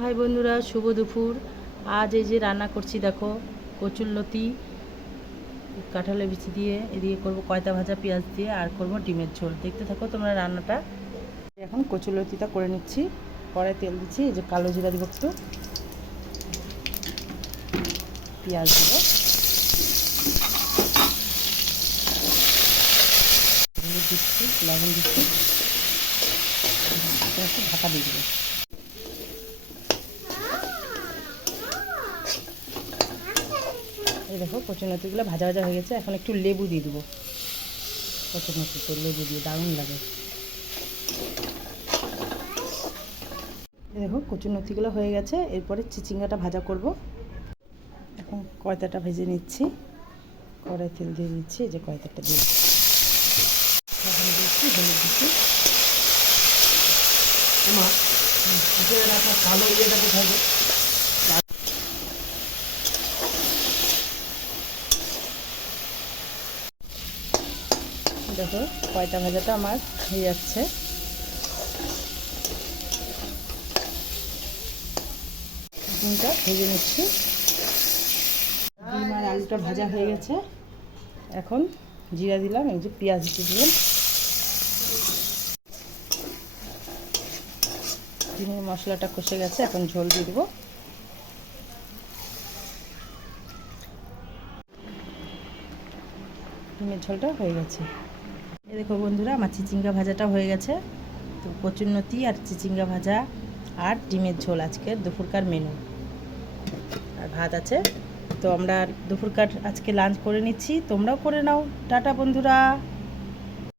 High বন্ধুরা, শুভ দুপুর। আজ এই যে রান্না করছি, দেখো, কচুর লতি, কাঁঠালের বিচি দিয়ে, এদিকে করব কয়তা ভাজা পেঁয়াজ দিয়ে, আর করব ডিমের ঝোল। দেখতে থাকো তোমরা রান্নাটা। এখন কচুর লতিটা করে নিচ্ছি, পরে তেল দিচ্ছি, এই যে কালো জিরা দিব একটু। পেঁয়াজ দেবো। দিচ্ছি, লবণ দিচ্ছি। ঢাকা দিয়ে দেবো। এই দেখো কচুনতিগুলো ভাজা ভাজা হয়ে গেছে। এখন একটু লেবু দিয়ে দেবো। কচুনতিতে লেবু দিয়ে, দারুণ লাগে। দেখো কচুনতিগুলো হয়ে গেছে। এরপরে চিচিঙ্গাটা ভাজা করব। এখন কয়তাটা ভেজে নিচ্ছি। কড়াই তেল দিয়ে এই যে কয়তাটা দিয়ে দিচ্ছি। কালো ইয়েটা কোথায় দেখো কয়টা ভাজাটা আমার হয়ে যাচ্ছে। ডিমটা ভেজে নিচ্ছি। ডিম আর আলুটা ভাজা হয়ে গেছে। এখন জিরা দিলাম, এই যে পেঁয়াজ দিয়ে দিলাম। ডিমের মশলাটা কষে গেছে, এখন ঝোল দিয়ে দেবো। ডিমের ঝোলটা হয়ে গেছে। এই দেখো বন্ধুরা, আমার চিচিঙ্গা ভাজাটা হয়ে গেছে। তো কচুন্নতি আর চিচিঙ্গা ভাজা আর ডিমের ঝোল আজকের দুপুরকার মেনু আর ভাত আছে। তো আমরা দুপুরকার আজকে লাঞ্চ করে নিচ্ছি। তোমরাও করে নাও। টাটা বন্ধুরা।